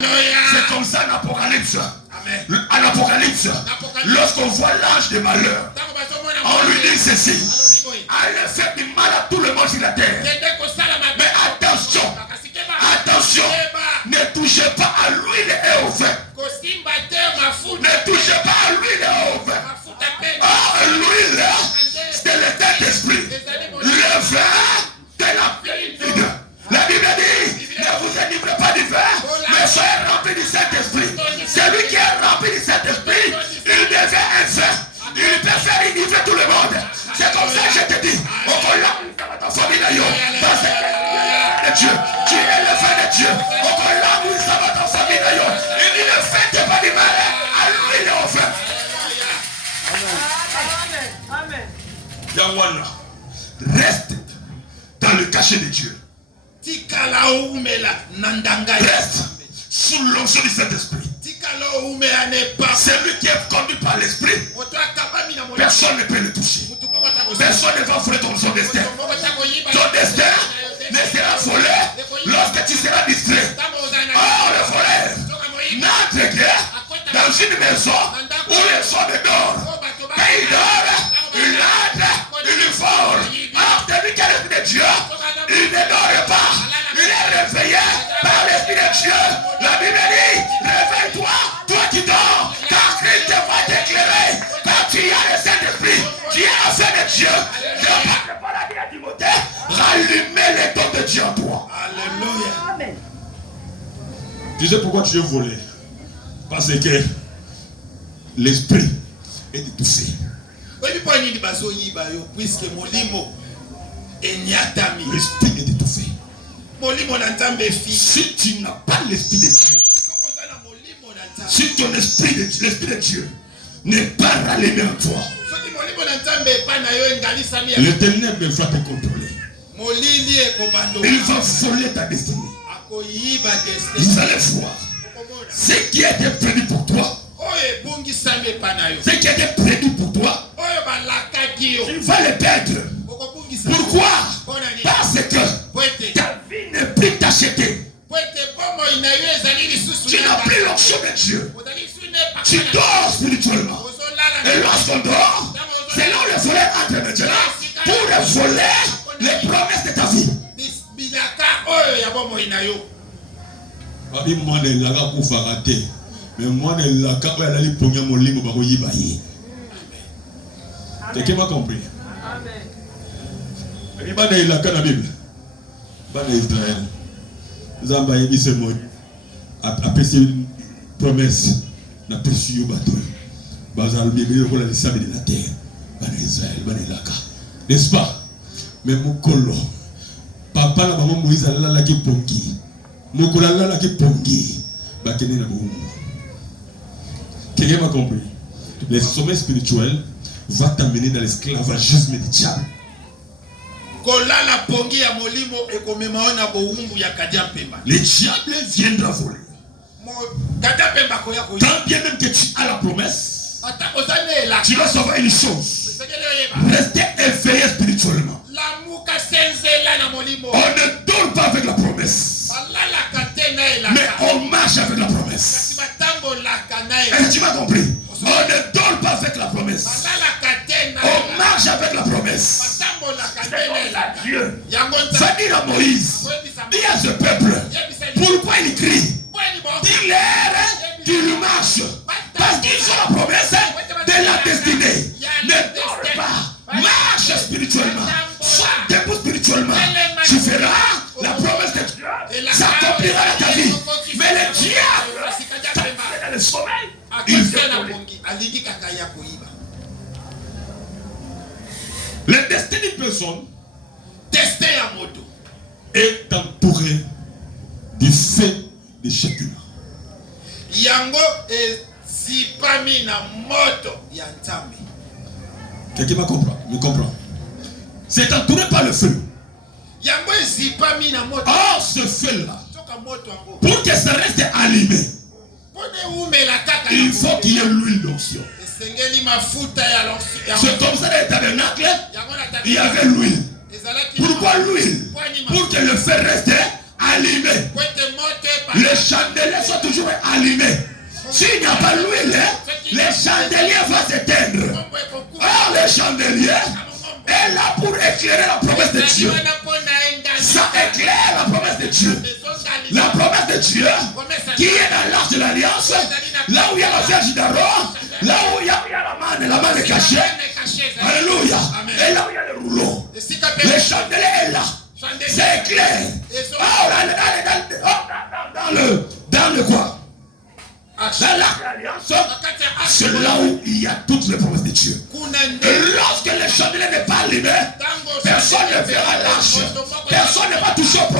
C'est comme ça l'Apocalypse. À l'Apocalypse, lorsqu'on voit l'âge de malheur, on lui dit ceci: allez faire du mal à tout le monde sur la terre. Mais attention, attention, ne touchez pas à l'huile et au vin. Ne touchez pas à l'huile et au vin. Oh, l'huile, c'est le Saint-Esprit. Le vin, c'est la plénitude. La Bible dit: ne vous enivrez pas du vin, mais soyez remplis du Saint-Esprit. Celui qui est rempli du Saint-Esprit, il devient un vin. Il peut faire enivrer tout le monde. C'est comme ça que je te dis: au collant, ta famille d'ailleurs. Parce que de Dieu, tu es le vin de Dieu. Au collant, ça va ta famille d'ailleurs. Il dit: ne faites pas du mal à lui, il est au vin. Amen. Yawana, reste dans le cachet de Dieu. Reste sous l'onction du Saint-Esprit. Celui qui est conduit par l'Esprit, personne ne peut le toucher. Personne ne va voler son destin. Ton destin ne sera volé lorsque tu seras distrait. Oh, le voleur n'entre que dans une maison où les hommes dorment. Et il dort, il entre, il vole. Alors, celui qui est l'Esprit de Dieu, il ne dort pas. Il est réveillé par l'Esprit de Dieu. La Bible dit: réveille-toi, toi qui dors, car Christ va t'éclairer. Quand tu as le Saint-Esprit, tu es la fin de Dieu. Je parle pas la vie à Timothée. Rallumez les dons de Dieu en toi. Alléluia. Amen. Tu sais pourquoi tu es volé? Parce que l'Esprit est étouffé. L'Esprit est étouffé. Si tu n'as pas l'Esprit de Dieu, si ton esprit de Dieu n'est pas rallumé en toi, l'Éternel va te contrôler. Il va voler ta destinée. Vous allez voir ce qui était prévu pour toi. Ce qui était prévu pour toi, tu vas le perdre. Pourquoi? Parce que ta vie n'est plus t'acheter. Tu n'as plus l'onction de Dieu. Tu dors spirituellement. Et lorsqu'on dort, c'est là où le voleur entre maintenant pour voler les promesses de ta vie. Mais moi, quelqu'un m'a compris? Il y a la Bible. Israël. Zamba yebi se mot. Après une promesse, n'a pas su bateau. Bazal bébé pour la sable de la terre. Ban Israël, ban Elaka. N'est-ce pas? Mais mon colo. Papa la maman Moïse Allah la qui pongi. Mon colo Allah la qui pongi. Bakene na boum. Quelqu'un m'a compris? Le sommet spirituel va t'amener dans l'esclavagisme du diable. Le diable viendra voler. Tant bien même que tu as la promesse, tu dois savoir une chose: rester éveillé spirituellement. On ne dort pas avec la promesse, mais on marche avec la promesse. Est-ce que tu m'as compris? On ne dort pas avec la promesse, on marche avec la promesse. Dieu va dire à Moïse: dis à ce peuple pourquoi il crie. Dis-leur qu'il marche, parce qu'ils ont la promesse de la destinée. Ne dors pas, marche spirituellement, sois debout spirituellement. Tu feras la promesse de Dieu, s'accomplira dans ta vie. Mais le diable, dans le sommeil, il fait le destin d'une personne est entouré du feu de Shekinah. Yango ezipami na moto ya Nzambe. Quelqu'un me comprend? C'est entouré par le feu. Yango ezipami na moto. Oh, ce feu-là, pour que ça reste allumé, il faut qu'il y ait l'huile d'onction. C'est comme ça dans le tabernacle, il y avait l'huile. Pourquoi l'huile? Pour que le feu reste allumés. Les chandeliers sont toujours allumés. S'il n'y a pas l'huile, les chandeliers vont s'éteindre. Or, les chandeliers est là pour éclairer la promesse de Dieu. Ça éclaire la promesse de Dieu. La promesse de Dieu qui est dans l'arche de l'alliance, là où il y a la Vierge d'Aaron, là où il y a la manne est cachée. Alléluia. Et là où il y a le rouleau, les chandeliers est là. C'est clair. Dans le quoi? Dans l'alliance, c'est là où il y a toutes les promesses de Dieu. Et lorsque le chandelier n'est pas allumé, personne ne verra l'arche. Personne ne va toucher au